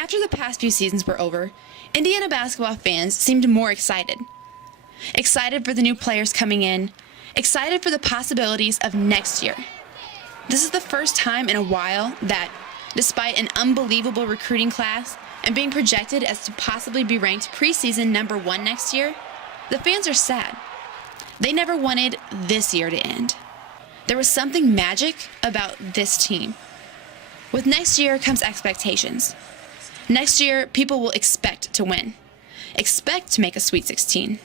After the past few seasons were over, Indiana basketball fans seemed more excited. Excited for the new players coming in, excited for the possibilities of next year. This is the first time in a while that, despite an unbelievable recruiting class and being projected as to possibly be ranked preseason #1 next year, the fans are sad. They never wanted this year to end. There was something magic about this team. With next year comes expectations. Next year, people will expect to win, expect to make a Sweet 16,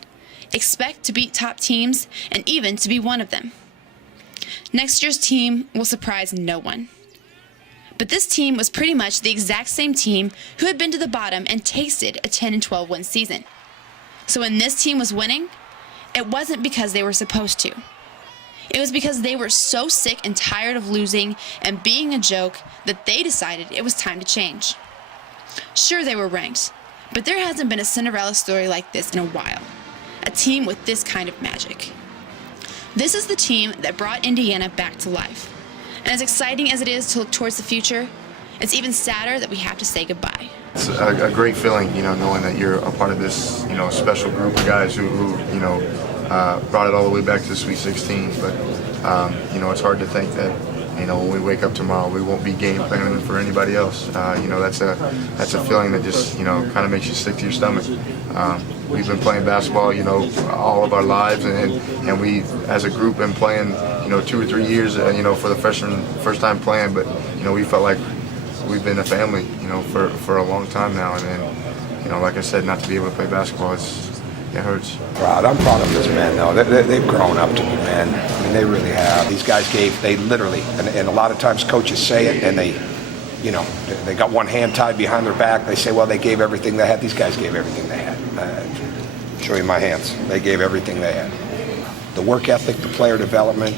expect to beat top teams, and even to be one of them. Next year's team will surprise no one. But this team was pretty much the exact same team who had been to the bottom and tasted a 10-12 win season. So when this team was winning, it wasn't because they were supposed to. It was because they were so sick and tired of losing and being a joke that they decided it was time to change. Sure, they were ranked, but there hasn't been a Cinderella story like this in a while. A team with this kind of magic. This is the team that brought Indiana back to life. And as exciting as it is to look towards the future, it's even sadder that we have to say goodbye. It's a great feeling, knowing that you're a part of this, special group of guys who brought it all the way back to the Sweet 16. But, it's hard to think that, when we wake up tomorrow, we won't be game planning for anybody else. That's a feeling that just, kind of makes you sick to your stomach. We've been playing basketball, all of our lives, and we, as a group, been playing, 2 or 3 years, for the first time playing. But, we felt like we've been a family, for a long time now. And like I said, not to be able to play basketball, it hurts. I'm proud of these men, though. They've grown up to be men. I mean, they really have. These guys they literally, and a lot of times coaches say it, and they got one hand tied behind their back. They say, well, they gave everything they had. These guys gave everything they had. Show you my hands. They gave everything they had. The work ethic, the player development,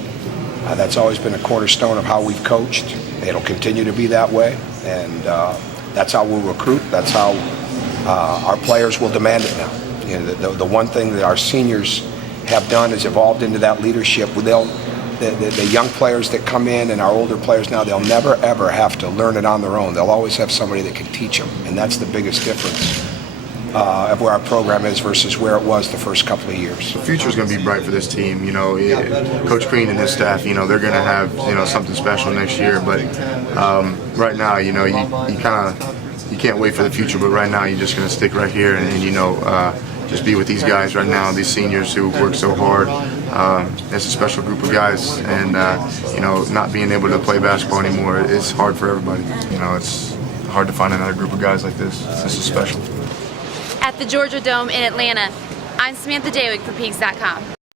that's always been a cornerstone of how we've coached. It'll continue to be that way, and that's how we'll recruit. That's how our players will demand it now. The one thing that our seniors have done is evolved into that leadership. The young players that come in and our older players now, they'll never ever have to learn it on their own. They'll always have somebody that can teach them, and that's the biggest difference of where our program is versus where it was the first couple of years. The future is going to be bright for this team. Coach Green and his staff, they're going to have something special next year. But right now, you can't wait for the future. But right now, you're just going to stick right here and just be with these guys right now, these seniors who work so hard. It's a special group of guys, and not being able to play basketball anymore is hard for everybody. It's hard to find another group of guys like this. This is special. At the Georgia Dome in Atlanta, I'm Samantha Dewig for Peaks.com.